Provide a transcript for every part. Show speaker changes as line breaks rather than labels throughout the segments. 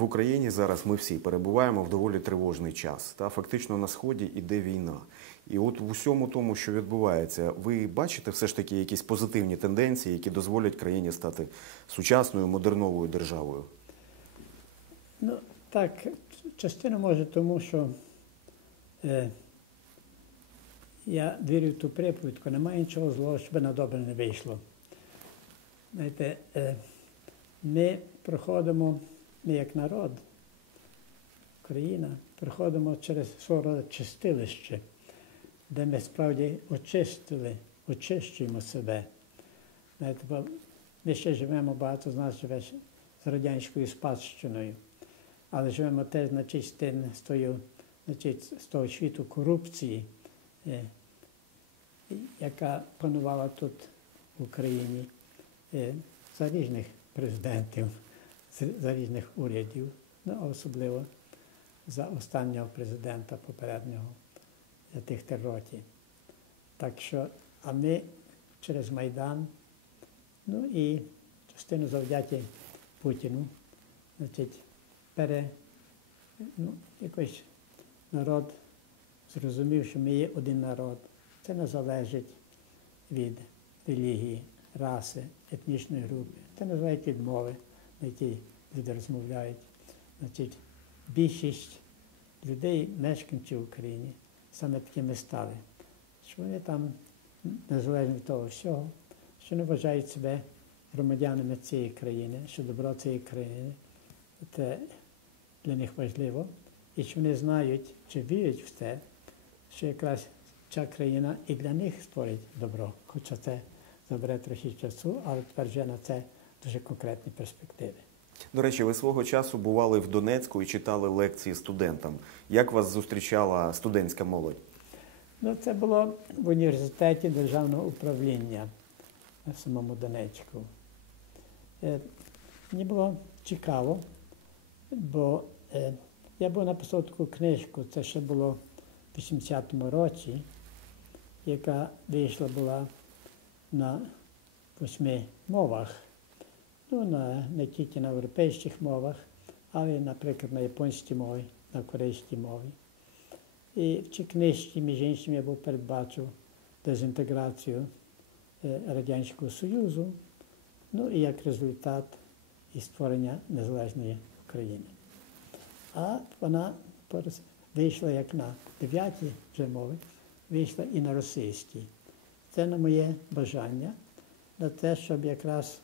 В Україні зараз ми всі перебуваємо в доволі тривожний час. Та фактично на сході іде війна. І от в усьому тому, що відбувається, ви бачите все ж таки якісь позитивні тенденції, які дозволять країні стати сучасною модерновою державою.
Ну, так, частина може тому, що е, я вірю в ту приповідку, немає нічого злого, щоб на добре не вийшло. Знаєте, е, ми проходимо, ми як народ, Україна, проходимо через свого чистилище, де ми справді очистили, очищуємо себе. Знаєте, бо ми ще живемо, багато з нас живе з радянською спадщиною, але живемо теж значить, з з, з того світу корупції, е, яка панувала тут в Україні е, за різних президентів, за різних урядів, ну, особливо за останнього президента попереднього за тих три роки. Так що, а ми через Майдан, ну і частину завдяки Путіну, значить, пере, ну, якось народ зрозумів, що ми є один народ. Це не залежить від релігії, раси, етнічної групи. Це не залежить від мови, на якій люди розмовляють. Значить, більшість людей, мешканців в Україні, саме такими стали, що вони там, незалежно від того всього, що не вважають себе громадянами цієї країни, що добро цієї країни це для них важливо, і що вони знають чи вірять в те, що якраз ця країна і для них створить добро, хоча це забере трохи часу, але тепер вже на це дуже конкретні перспективи.
До речі, ви свого часу бували в Донецьку і читали лекції студентам. Як вас зустрічала студентська молодь?
Ну, це було в університеті державного управління на самому Донецьку. Е, мені було цікаво, бо е, я був написав таку книжку, це ще було в 80-му році, яка вийшла була на восьми мовах. Ну, на, не тільки на європейських мовах, але, наприклад, на японській мові, на корейській мові. І в цій книжці, між іншим, я був передбачив дезінтеграцію е, Радянського Союзу, ну і як результат і створення незалежної України. А вона вийшла як на дев'ятій вже мови, вийшла і на російській. Це на моє бажання, на те, щоб якраз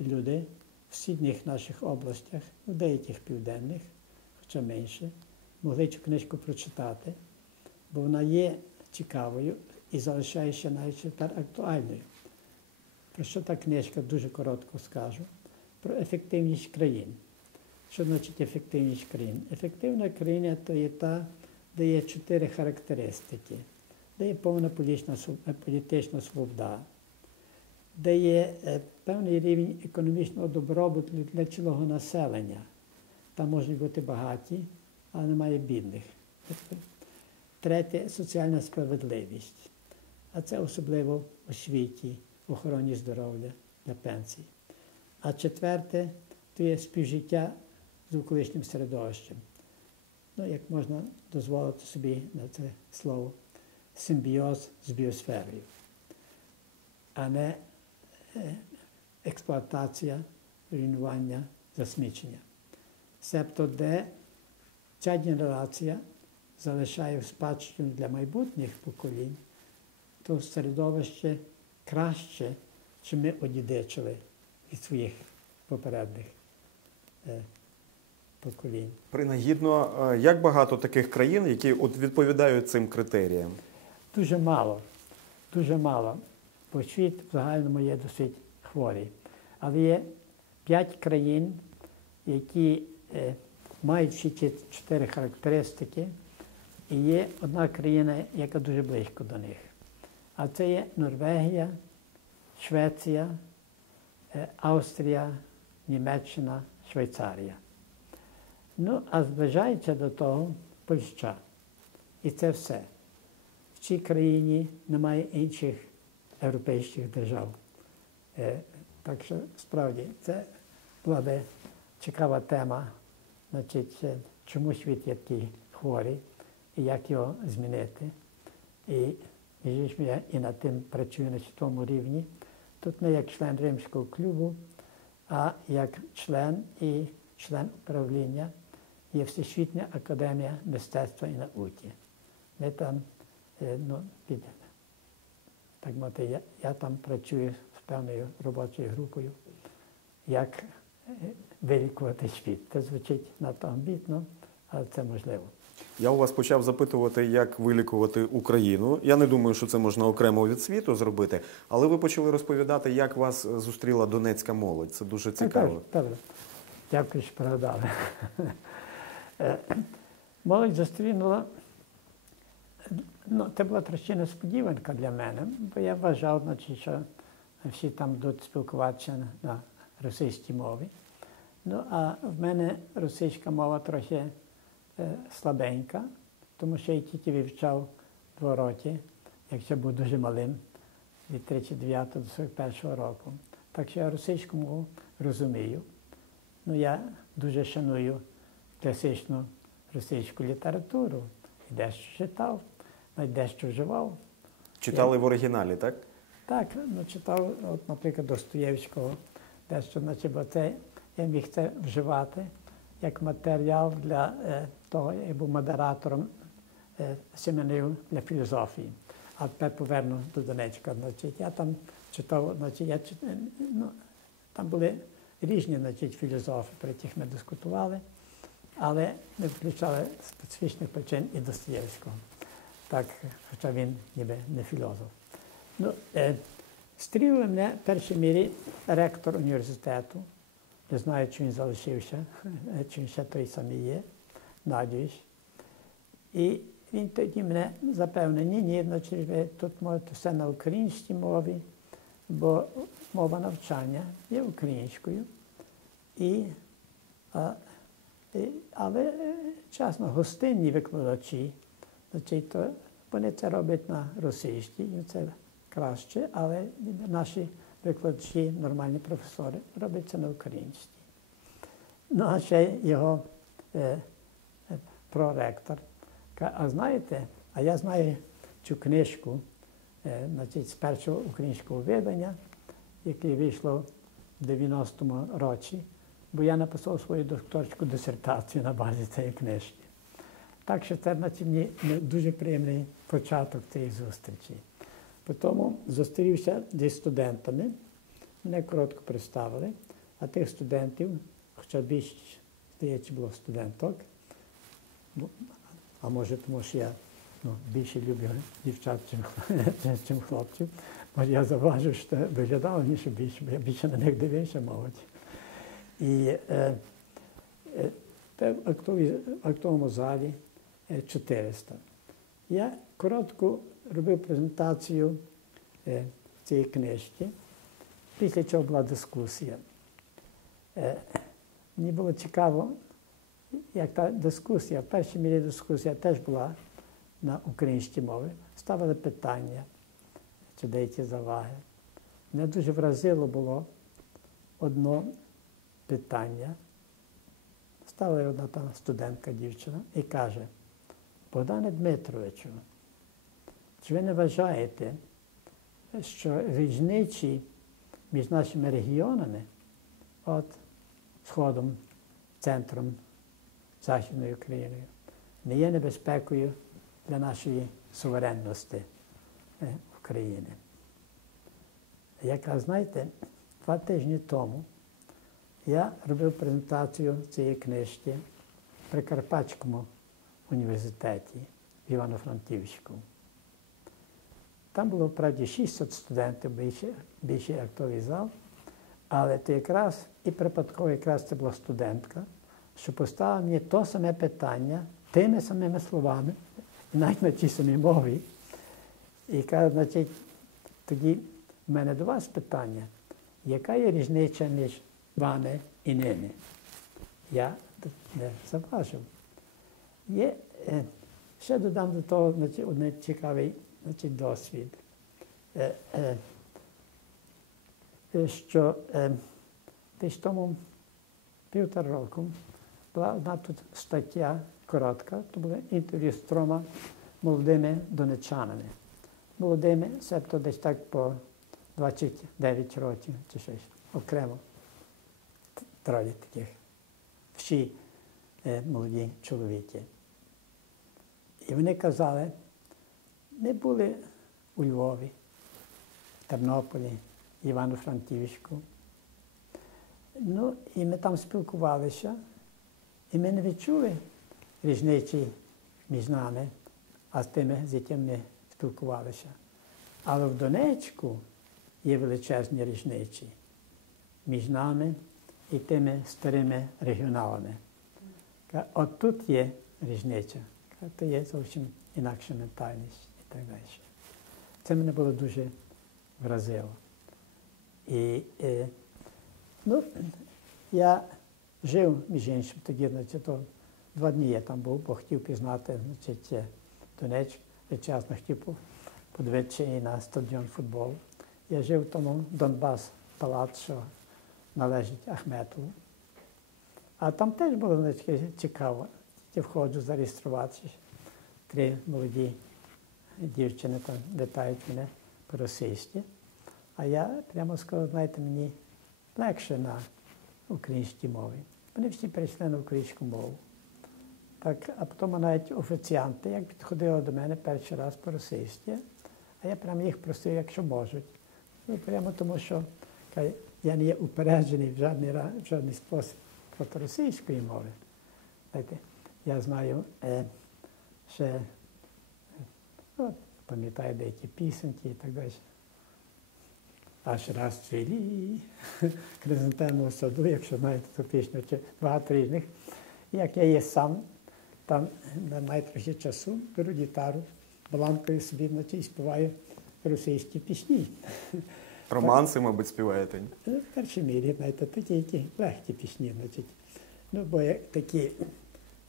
люди в східних наших областях, у деяких південних, хоча менше, могли цю книжку прочитати, бо вона є цікавою і залишається навіть тепер актуальною. Про що та книжка дуже коротко скажу? Про ефективність країн. Що значить ефективність країн? Ефективна країна то є та, де є чотири характеристики, де є повна політична, політична свобода, де є е, певний рівень економічного добробуту для цілого населення. Там можуть бути багаті, але немає бідних. Третє соціальна справедливість. А це особливо в освіті, в охороні здоров'я для пенсій. А четверте то є співжиття з довколишнім середовищем. Ну, як можна дозволити собі на це слово, симбіоз з біосферою, а не е, експлуатація, руйнування, засмічення. Себто, де ця генерація залишає спадщину для майбутніх поколінь, то середовище краще, що ми одідечили від своїх попередніх поколінь.
Принагідно, е, як багато таких країн, які відповідають цим критеріям?
Дуже мало, дуже мало. Бо світ в загальному є досить хворий. Але є п'ять країн, які е, мають всі ці чотири характеристики, і є одна країна, яка дуже близько до них. А це є Норвегія, Швеція, е, Австрія, Німеччина, Швейцарія. Ну, а зближається до того Польща. І це все. В цій країні немає інших європейських держав. Так що справді це була би цікава тема, значить, е, чому світ є такий хворий і як його змінити. І між я і над тим працюю на світовому рівні. Тут не як член Римського клубу, а як член і член управління є Всесвітня академія мистецтва і науки. Ми там, е, ну, так мовити, я, я там працюю певною робочою групою, як вилікувати світ. Це звучить надто амбітно, але це можливо.
Я у вас почав запитувати, як вилікувати Україну. Я не думаю, що це можна окремо від світу зробити, але ви почали розповідати, як вас зустріла донецька молодь. Це дуже цікаво.
Так, добре. Дякую, що пригадали. Е, Молодь зустрінула. Ну, це була трошки несподіванка для мене, бо я вважав, значить, що всі там будуть спілкуватися на російській мові. Ну, а в мене російська мова трохи е, слабенька, тому що я тільки вивчав два роки, якщо був дуже малим, від 39 до 41 року. Так що я російську мову розумію. Ну, я дуже шаную класичну російську літературу, і дещо читав, навіть дещо вживав.
Читали в оригіналі, так?
Так, ну, читав, от, наприклад, Достоєвського, дещо, значить, бо це, я міг це вживати як матеріал для е, того, я був модератором е, семінарів для філософії. А тепер поверну до Донецька. Значить, я там читав, значить, я, чит- е, ну, там були різні значить, філософи, про яких ми дискутували, але ми включали специфічних причин і Достоєвського. Так, хоча він ніби не філософ. Ну, е, стріли мене в першій мірі ректор університету. Не знаю, чи він залишився, чи він ще той самий є, надіюсь. І він тоді мене запевнив, ні, ні, значить, ви тут можете все на українській мові, бо мова навчання є українською. І, а, і, але чесно, гостинні викладачі, значить, то вони це роблять на російській, краще, але наші викладачі, нормальні професори, роблять це на українській. Ну, а ще його е, е, проректор. А знаєте, а я знаю цю книжку е, значить, з першого українського видання, яке вийшло в 90-му році, бо я написав свою докторську дисертацію на базі цієї книжки. Так що це значить, мені мені дуже приємний початок цієї зустрічі. Потім зустрівся зі студентами, мене коротко представили, а тих студентів, хоча більше, здається, було студенток, а може, тому що я ну, більше люблю дівчат, чим хлопців. Може, я заважив, що виглядало ніж більше, бо я більше на них дивився, мабуть. І е, е, в актовому залі е, 400. Я коротко робив презентацію е, цієї книжки, після чого була дискусія. Е, Мені було цікаво, як та дискусія, в першій мірі дискусія теж була на українській мові. Ставили питання чи деякі заваги. Мене дуже вразило було одно питання. Ставила одна там студентка дівчина і каже, Богдане Дмитровичу, чи ви не вважаєте, що різниці між нашими регіонами, от Сходом, центром Західною Україною, не є небезпекою для нашої суверенності е, України? Яка, знаєте, два тижні тому я робив презентацію цієї книжки в Прикарпатському університеті в Івано-Франківську. Там було правді 600 студентів, більше, більший актовий зал, але то якраз і припадково якраз це була студентка, що поставила мені то саме питання тими самими словами, навіть на тій самій мові. І каже, значить, тоді в мене до вас питання, яка є різниця між вами і ними? Я не заважив. Є, ще додам до того один цікавий значить, досвід, що десь тому півтора року була одна тут стаття коротка, то були інтерв'ю з трьома молодими донечанами. Молодими, себто десь так по 29 років чи щось окремо. Троє таких. Всі молоді чоловіки. І вони казали, ми були у Львові, в Тернополі, Івано-Франківську. Ну, і ми там спілкувалися, і ми не відчули різниці між нами, а з тими, з якими ми спілкувалися. Але в Донецьку є величезні різниці між нами і тими старими регіоналами. От тут є різниця. То є зовсім інакша ментальність і так далі. Це мене було дуже вразило. І е, ну, я жив, між іншим, тоді, значить, то два дні я там був, бо хотів пізнати значить, е, Донецьк, чесно хотів подивитися і на стадіон футболу. Я жив в тому Донбас палац, що належить Ахметову. А там теж було значить, цікаво. Я входжу зареєструватися. Три молоді дівчини там вітають мене по-російськи. А я прямо сказав, знаєте, мені легше на українській мові. Вони всі перейшли на українську мову. Так, а потім навіть офіціанти, як підходили до мене перший раз по-російськи, а я прямо їх просив, якщо можуть. Ну, прямо тому, що я не є упереджений в жодний, в жодний спосіб проти російської мови. Знаєте, я знаю е, ще, е, ну, пам'ятаю деякі пісеньки і так далі. Аж раз цвілі, хризантемного саду, якщо знаєте ту пісню, чи багато різних. Як я є сам, там е, маю трохи часу, беру гітару, баланкою собі вночі і співаю російські пісні.
Романси, мабуть, співаєте.
Ну, В першій мірі, знаєте, такі які легкі пісні, значить. Ну, бо такі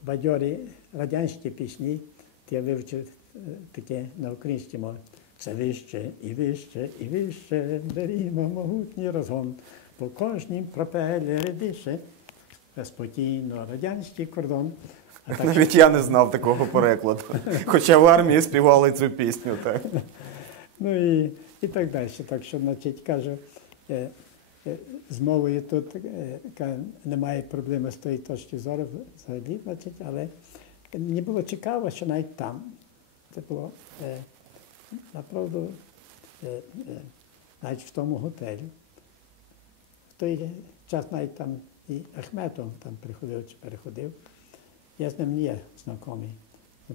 бадьорі радянські пісні, то я вивчив е, таке на українській мові. Все вище і вище, і вище, берімо могутній розгон, по кожнім пропелері дише, спокійно радянський кордон. А так
Навіть я не знав такого перекладу. Хоча в армії співали цю пісню. Так.
Ну і, і так далі. Так що, значить, кажу, е, з мовою тут е, немає проблеми з тої точки зору взагалі, значить, але мені було цікаво, що навіть там це було е, направду, е, е, навіть в тому готелі. В той час навіть там і Ахметов там приходив чи переходив. Я з ним не є знайомий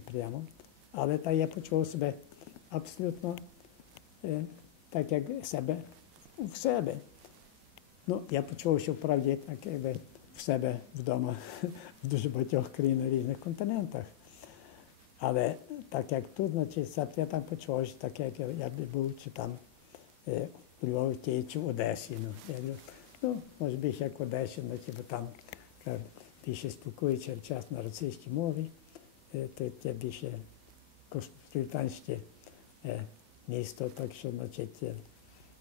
прямо, але та я почував себе абсолютно е, так, як себе в себе. Ну, я почув, що вправді так якби в себе вдома в дуже багатьох країнах різних континентах. Але так як тут, значить, я там почув, що так як я, я був чи там е, у Львові, Києві чи в Одесі. Ну, я говорю, ну, може більше як в Одесі, значить, бо там кажу, більше спілкуються час на російській мові, е, то це більше космополітанське е, місто, так що, значить,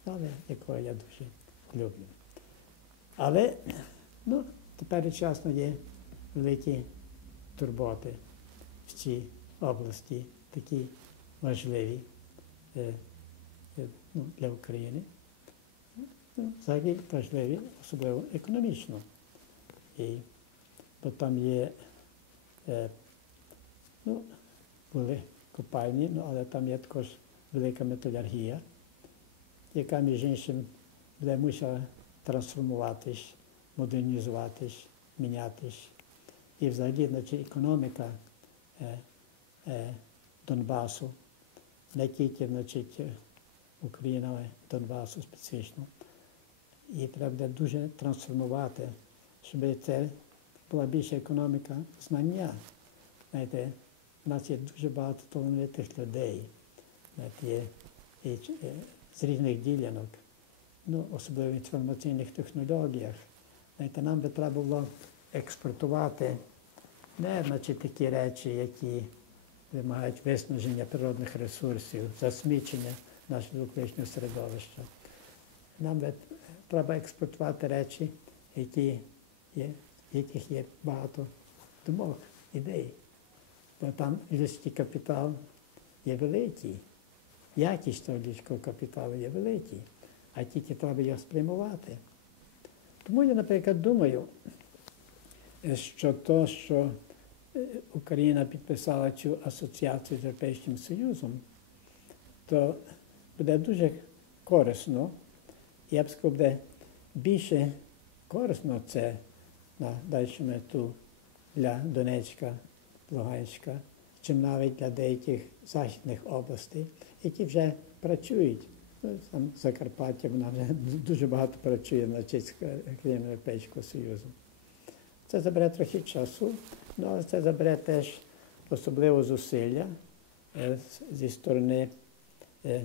але якого я дуже люблю. Але ну, тепер часно є великі турботи в цій області, такі важливі е, е, ну, для України. Ну, взагалі важливі, особливо економічно. І, бо там є, е, ну, були копальні, ну, але там є також велика металургія, яка, між іншим, буде мусила трансформуватись, модернізуватись, мінятись. І взагалі значить, економіка е, е, Донбасу, не тільки значить, Україна, Донбасу специфічно. І треба дуже трансформувати, щоб це була більша економіка знання. Знаєте, у нас є дуже багато талановитих людей, знаєте, є і, ч- е, з різних ділянок, ну, особливо в інформаційних технологіях. Знаєте, нам би треба було експортувати не значить, такі речі, які вимагають виснаження природних ресурсів, засмічення нашого довколишнього середовища. Нам би треба експортувати речі, які є яких є багато думок, ідей. Бо там людський капітал є великий, якість того людського капіталу є великий, а тільки треба його спрямувати. Тому я, наприклад, думаю, що то, що е, Україна підписала цю асоціацію з Європейським Союзом, то буде дуже корисно, я б сказав, буде більше корисно це на дальшу мету для Донецька, Луганська, чим навіть для деяких західних областей, які вже працюють. Там Закарпаття, вона вже дуже багато працює на честь країн Європейського Союзу. Це забере трохи часу, ну, але це забере теж особливо зусилля е, зі сторони е,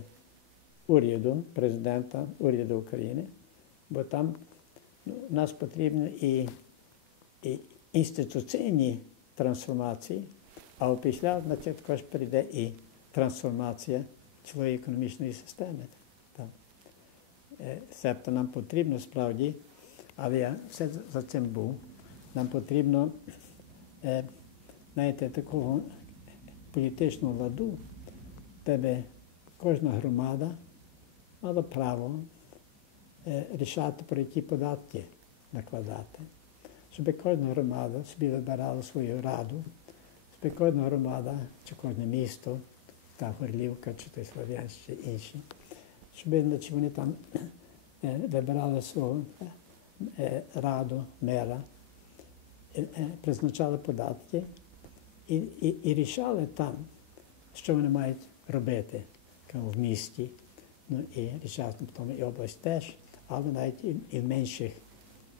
уряду, президента уряду України, бо там ну, нас потрібні і, і інституційні трансформації, а опісля значить, також прийде і трансформація цілої економічної системи. Себто нам потрібно справді, але я все за цим був. Нам потрібно, знаєте, такого політичного ладу, тебе кожна громада мала право рішати, про які податки накладати. Щоб кожна громада собі вибирала свою раду, щоб кожна громада чи кожне місто, та Горлівка, чи той Слов'янськ, чи інші, вони там е, вибирали свого е, раду, мера, е, е, призначали податки і, і, і рішали там, що вони мають робити в місті. Ну і рішали тому і область теж, але навіть і, і в менших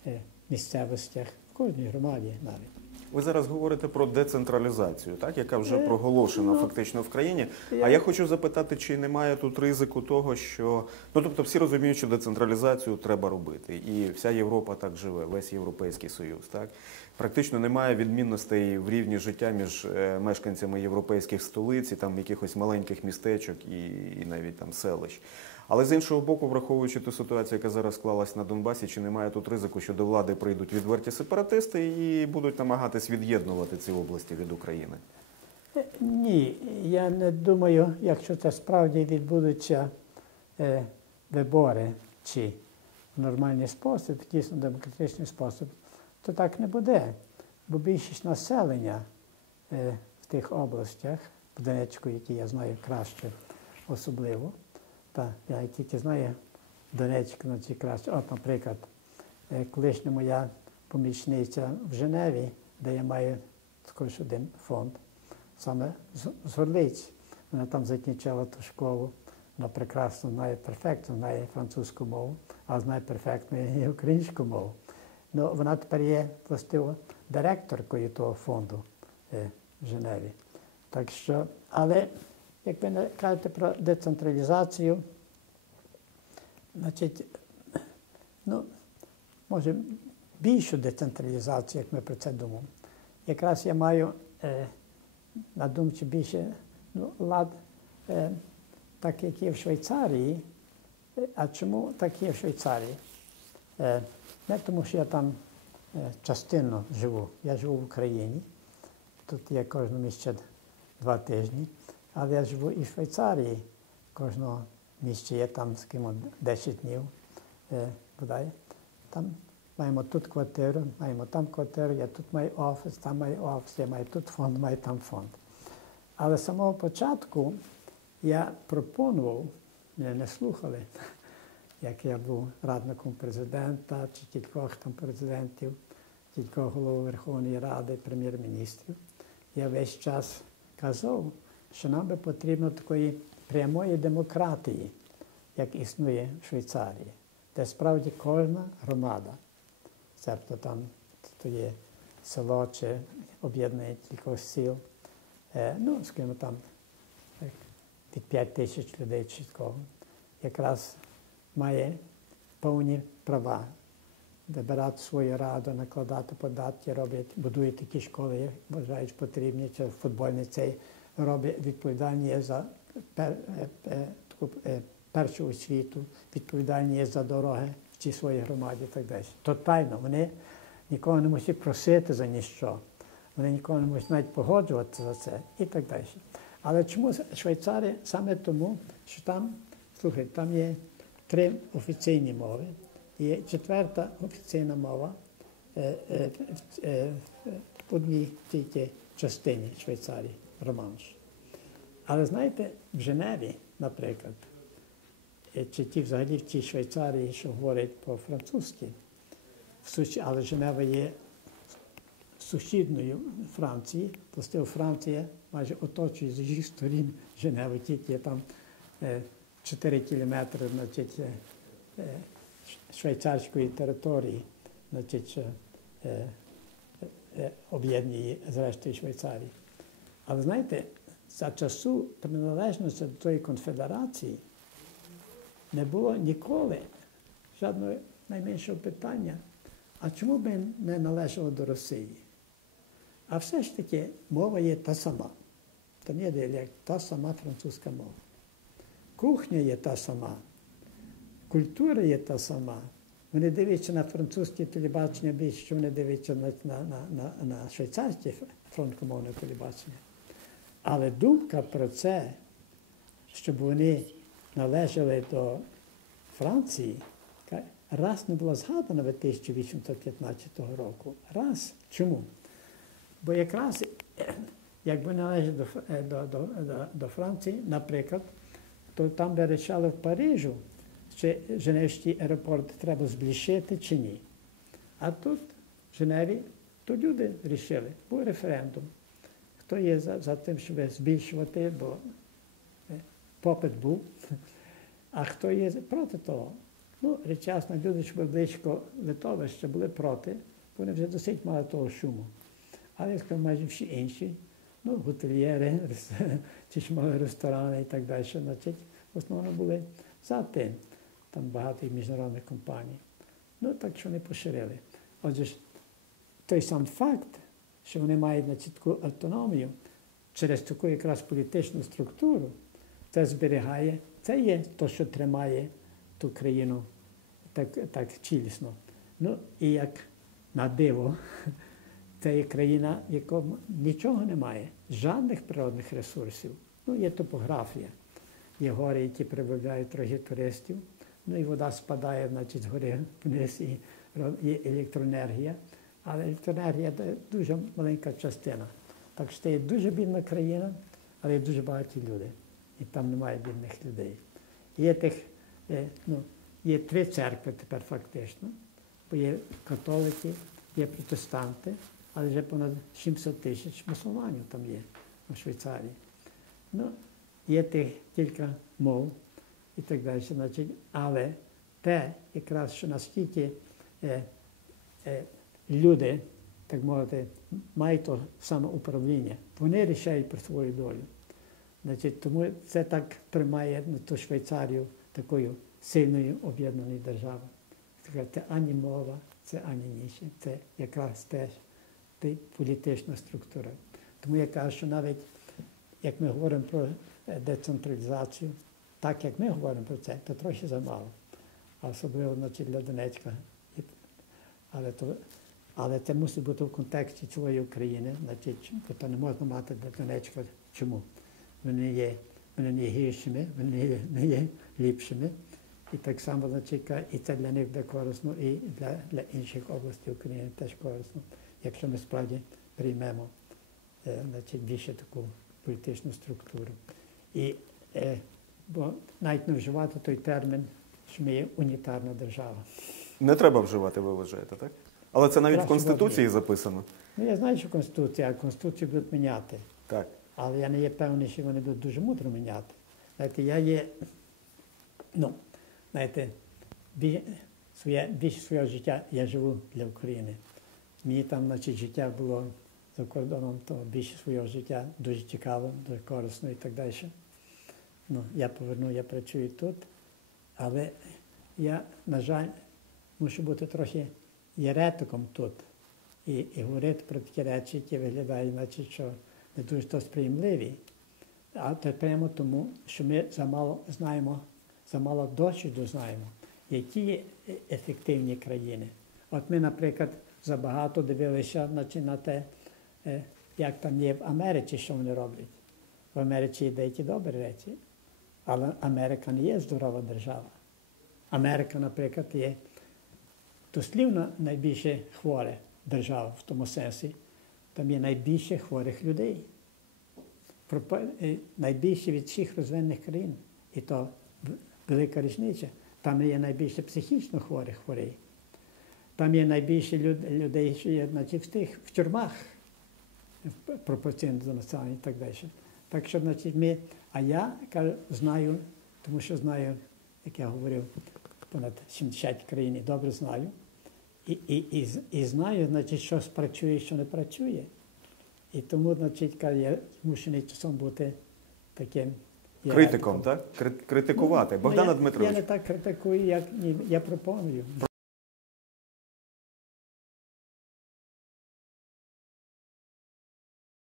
е, місцевостях, в кожній громаді навіть.
Ви зараз говорите про децентралізацію, так яка вже
Е,
проголошена
ну,
фактично в країні.
я-
А я хочу запитати, чи немає тут ризику того, що ну тобто всі розуміють, що децентралізацію треба робити, і вся Європа так живе, весь європейський союз. Так практично немає відмінностей в рівні життя між е, мешканцями європейських столиць, і там якихось маленьких містечок і, і навіть там селищ. Але з іншого боку, враховуючи ту ситуацію, яка зараз склалась на Донбасі, чи немає тут ризику, що до влади прийдуть відверті сепаратисти і будуть намагатись від'єднувати ці області від України?
Ні, я не думаю, якщо це справді відбудуться е, вибори чи в нормальний спосіб, дійсно демократичний спосіб, то так не буде. Бо більшість населення е, в тих областях, в Донецьку, які я знаю краще особливо, та я тільки знаю Донецьку на ці краще. От, наприклад, е, колишня моя помічниця в Женеві, де я маю також один фонд саме з, з Горлиць. Вона там закінчила ту школу. Вона прекрасно знає перфектно, знає французьку мову, а знає перфектно і українську мову. Ну, вона тепер є властиво директоркою того фонду е, в Женеві. Так що, але як ви кажете про децентралізацію, значить, ну, може, більшу децентралізацію, як ми про це думаємо. Якраз я маю е, на думці більше ну, лад, е, так як є в Швейцарії. А чому так є в Швейцарії? Е, не тому, що я там е, частинно живу. Я живу в Україні. Тут я кожного місяця два тижні. Але я живу і в Швейцарії. Кожного місяця є там, скажімо, 10 днів. Бодай. Там маємо тут квартиру, маємо там квартиру, я тут маю офіс, там маю офіс, я маю тут фонд, маю там фонд. Але з самого початку я пропонував, мене не слухали, як я був радником президента чи кількох там президентів, кількох голов Верховної Ради, прем'єр-міністрів. Я весь час казав, що нам би потрібно такої прямої демократії, як існує в Швейцарії, де справді кожна громада, тобто там то є село чи об'єднання кількох сіл, е, ну, скажімо, там від 5 тисяч людей чи якраз має повні права вибирати свою раду, накладати податки, роблять, будують такі школи, як вважають потрібні, чи футбольний цей робить відповідальні за пер, е, е, е, першу освіту, відповідальні за дороги в цій своїй громаді і так далі. Тотально вони нікого не мусять просити за ніщо. Вони нікого не можуть навіть погоджуватися за це і так далі. Але чому Швейцарія? Саме тому, що там, слухайте, там є три офіційні мови, є четверта офіційна мова в одній тільки частині Швейцарії, Романш. Але знаєте, в Женеві, наприклад, е, чи ті взагалі в тій Швейцарії, що говорять по-французьки, але Женева є сусідною Франції, власне, Франція майже оточує з її сторін Женеву, тільки є там е, 4 кілометри значить, е, е, швейцарської території, значить, що, е, е, об'єднує з Швейцарії. Але знаєте, за часу приналежності до тої конфедерації не було ніколи жодного найменшого питання, а чому б не належало до Росії? А все ж таки мова є та сама. Там є діалект, та сама французька мова. Кухня є та сама, культура є та сама. Вони дивляться на французьке телебачення більше, що вони дивляться на, на, на, на швейцарське франкомовне телебачення. Але думка про це, щоб вони належали до Франції, раз не була згадана в 1815 року. Раз. Чому? Бо якраз якби належали до, е, до, до, до, до Франції, наприклад, то там би рішали в Парижу, чи Женевський аеропорт треба збільшити чи ні. А тут, в Женеві, то люди рішили, був референдум. Хто є за, за тим, щоб збільшувати, бо е, попит був, а хто є проти того. Ну, речасно, люди, що були близько литовища, були проти, вони вже досить мали того шуму. Але я скажу, майже всі інші, ну, готельєри, ті, що мали ресторани і так далі, значить, в основному були за тим. Там багато міжнародних компаній. Ну, так що вони поширили. Отже, той сам факт, що вони мають значить, таку автономію через таку якраз політичну структуру, це зберігає, це є те, що тримає ту країну так, так цілісно. Ну і як на диво, це є країна, в якому нічого немає, жодних природних ресурсів. Ну, є топографія, є гори, які привабляють трохи туристів, ну і вода спадає, значить, гори вниз, і є електроенергія. Але це дуже маленька частина. Так що це є дуже бідна країна, але є дуже багаті люди. І там немає бідних людей. Є тих, е, ну, є три церкви тепер фактично, бо є католики, є протестанти, але вже понад 700 тисяч мусульманів там є у Швейцарії. Ну, є тих кілька мов і так далі. Значить, але те, якраз, що наскільки е, е, люди, так мовити, мають то самоуправління, вони рішають про свою долю. Значить, тому це так тримає ну, ту Швейцарію такою сильною об'єднаною державою. Це ані мова, це ані ніше, це якраз теж політична структура. Тому я кажу, що навіть як ми говоримо про е, децентралізацію, так як ми говоримо про це, то трохи замало. А особливо значить, для Донецька. Але, то, але це мусить бути в контексті цілої України, значить, то не можна мати для Донецька. Чому? Вони є, вони не є гіршими, вони не є ліпшими. І так само, значить, і це для них буде корисно, і для, для інших областей України теж корисно, якщо ми справді приймемо е, значить, більше таку політичну структуру. І, е, бо навіть не вживати той термін, що ми є унітарна держава.
Не треба вживати, ви вважаєте, так? Але це навіть в Конституції записано.
Ну, я знаю, що Конституція, а Конституцію будуть міняти.
Так.
Але я не є певний, що вони будуть дуже мудро міняти. Знаєте, я є, ну, знаєте, бі- своє, більше свого життя я живу для України. Мені там, значить, життя було за кордоном, то більше свого життя дуже цікаво, дуже корисно і так далі. Ну, я поверну, я працюю тут, але я, на жаль, мушу бути трохи єретиком тут і, і говорити про такі речі, які виглядають, значить, що не дуже то сприймливі. А прямо тому, що ми замало знаємо, замало досвіду знаємо, які є ефективні країни. От ми, наприклад, забагато дивилися значить, на те, як там є в Америці, що вони роблять. В Америці є деякі добрі речі, але Америка не є здорова держава. Америка, наприклад, є дослівно найбільше хворе держава в тому сенсі. Там є найбільше хворих людей. Е, Найбільше від всіх розвинених країн. І то велика різниця. Там є найбільше психічно хворих хворей. Там є найбільше людей, що є значить, в тих в тюрмах пропорційно до населення і так далі. Так що, значить, ми, а я кажу, знаю, тому що знаю, як я говорив, понад 70 країн і добре знаю. І, і, і, і знаю, значить, що спрацює, що не працює. І тому, значить, я змушений часом бути таким
Критиком, так? Критикувати.
Ну,
Богдана
я,
Дмитрович.
Я не так критикую, як ні, я пропоную.